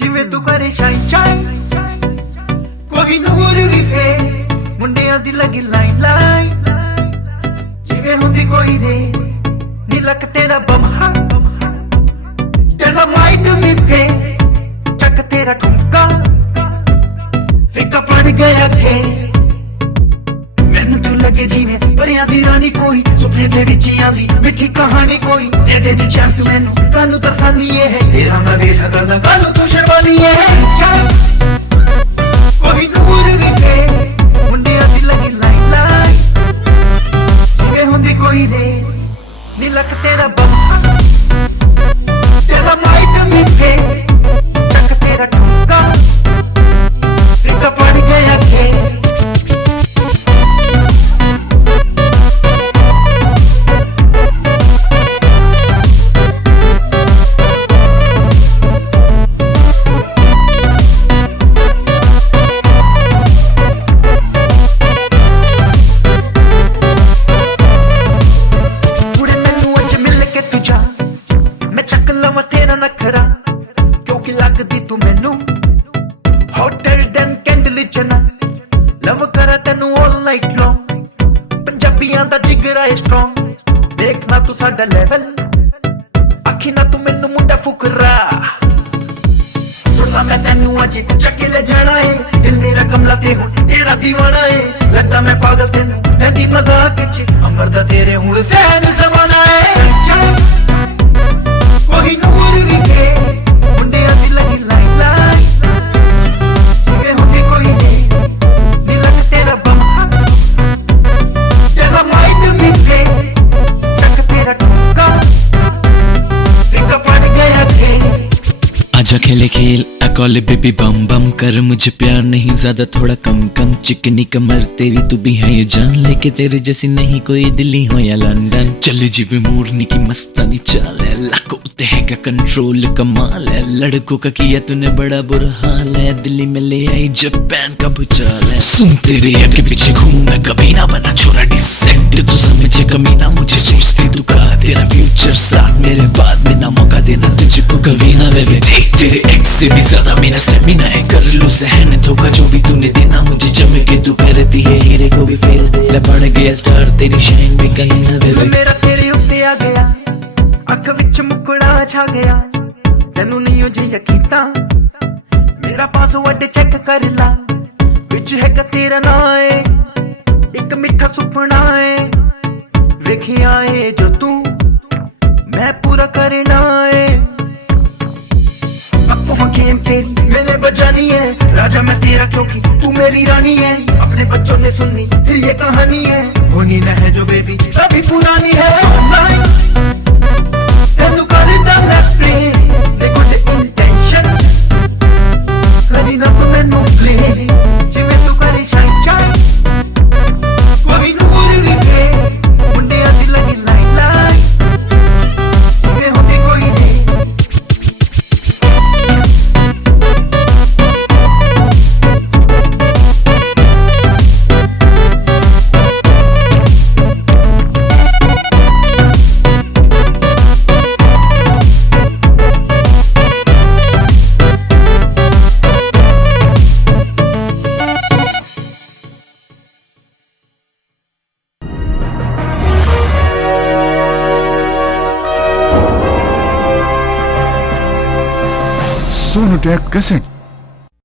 ਜਿਵੇਂ ਤੂੰ ਕਰੇ ਸ਼ਾਈਨ ਸ਼ਾਈਨ ਕੋਈ ਨੂਰ ਵੀ ਫੇ ਮੁੰਡਿਆਂ ਦੀ ਲੱਗੀ ਲਾਈਨ ਲਾਈਨ ਜਿਵੇਂ ਹੁੰਦੀ ਕੋਈ ਰੇ ਨੀ ਲੱਕ ਤੇਰਾ ਬਮਹਾ ਤੇਰਾ ਮਾਈਟ ਵੀ ਫੇ ਚੱਕ ਤੇਰਾ ਠੁਮਕਾ ਫਿੱਕਾ ਪੜ ਗਿਆ ਅੱਖੇ ਮੈਨੂੰ ਤੂੰ ਲੱਗੇ ਜਿਵੇਂ ਪਰਿਆਂ ਦੀ ਰਾਣੀ ਕੋਈ ਸੁਪਨੇ ਦੇ ਵਿੱਚ ਆਂਦੀ ਮਿੱਠੀ ਕਹਾਣੀ ਕੋਈ ਦੇ ਦੇ ਨੀ ਚਾਂਸ ਤੂੰ ਮੈਨੂੰ ਕਾਨੂੰ ਤਰਸਾਨੀ ਹੈ ਤੇਰਾ ਮੈਂ ਵੇਠਾ ਕਰਦਾ ਕਾਨੂੰ ਤੂੰ ਸ਼ਰਮਾਨੀ ਹੈ ਕੋਈ ਨੂਰ ਵੀ ਫੇ ਮੁੰਡਿਆਂ ਦੀ ਲੱਗੀ ਲਾਈਨ ਲਾਈਨ ਜਿਵੇਂ ਹੁੰਦੀ ਕੋਈ ਰੇ ਨੀ ਲੱਕ ਤੇਰਾ ਬਮਾ ਤੇਰਾ ਮਾਈਟ ਮਿੱਠੇ ਚੱਕ ਤੇਰਾ ਠੁਮਕਾ ਫਿੱਕਾ ਪੜ ਗਿਆ ਅੱਖੇ ਲੈਵਲ ਅੱਖੀ ਨਾ ਤੂੰ ਮੈਨੂੰ ਮੁੰਡਾ ਫੁਕਰਾ ਸੁਣਨਾ ਮੈਂ ਤੈਨੂੰ ਅੱਜ ਚੱਕੇ ਲੈ ਜਾਣਾ ਏ ਦਿਲ ਮੇਰਾ ਕਮਲਾ ਤੇ ਹੁਣ ਤੇਰਾ ਦੀਵਾਨਾ ਏ ਲੱਗਦਾ ਮੈਂ ਪਾਗਲ ਤੈਨੂੰ ਲੈਂਦੀ ਮਜ਼ਾਕ ਚ ਅਮਰ ਦਾ ਤੇਰੇ ਹੁਣ ਫੈਨ ਜ਼ਮਾਨਾ ਏ ਕੋਈ ਨੂਰ ਵੀ ਫੇ ਮੁੰਡਿਆਂ ਦੀ ਲੱਗੀ ਲਾਈਨ ਲਾਈਨ ਜਿਵੇਂ ਹੁੰਦੀ ਕੋਈ ਨੀ ਨੀ ਲੱਗ ਤੇਰਾ ਬਮਾ ਤੇਰਾ ਮਾਈਟ ਵੀ ਫੇ आजा खेले खेल कॉले बेबी बम बम कर मुझे प्यार नहीं ज्यादा थोड़ा कम कम चिकनी कमर तेरी तू भी है ये जान लेके तेरे जैसी नहीं कोई दिल्ली हो या लंदन चले जीवे मोरनी की मस्तानी चाल है लाखों उते है कंट्रोल कमाल है लड़कों का किया तूने बड़ा बुरा हाल है दिल्ली में ले आई जापान का भूचाल है सुन तेरे आगे पीछे घूमू मैं कभी ना बना छोरा डिसेंट तू समझे कमीना मुझे सोचती तू कहा तेरा फ्यूचर साथ मेरे बाद में ना मौका देना तुझको कभी ना वे देख तेरे एक्स से भी ज्यादा मेरा स्टेमिना है कर लूं सहन धोखा जो भी तूने देना मुझे जम के तू करती है हीरे को भी फेल ले पड़ गया स्टार तेरी शाइन भी कहीं ना वे मेरा तेरे उत्ते आ गया अख विच मुकड़ा छा गया तेनू नहीं हो जे यकीता मेरा पासवर्ड चेक कर ला विच हैगा तेरा नाम है एक मिठा सुपना है वेखिया है जो तू मैं पूरा करना है गेम तेरी मैंने बजानी है राजा मैं तेरा क्योंकि तू मेरी रानी है अपने बच्चों ने सुननी फिर ये कहानी है होनी न है जो बेबी अभी पुरानी है तेनू करदा मैं प्रेम दे गुड इंटेंशन करी ना तू मैनू प्ले जिवें तू करे शाइन शाइन कोई नूर भी फे मुंडियां दी लगी लाइन लाइन जिवें होंदी कोई नहीं Sonotek cassette.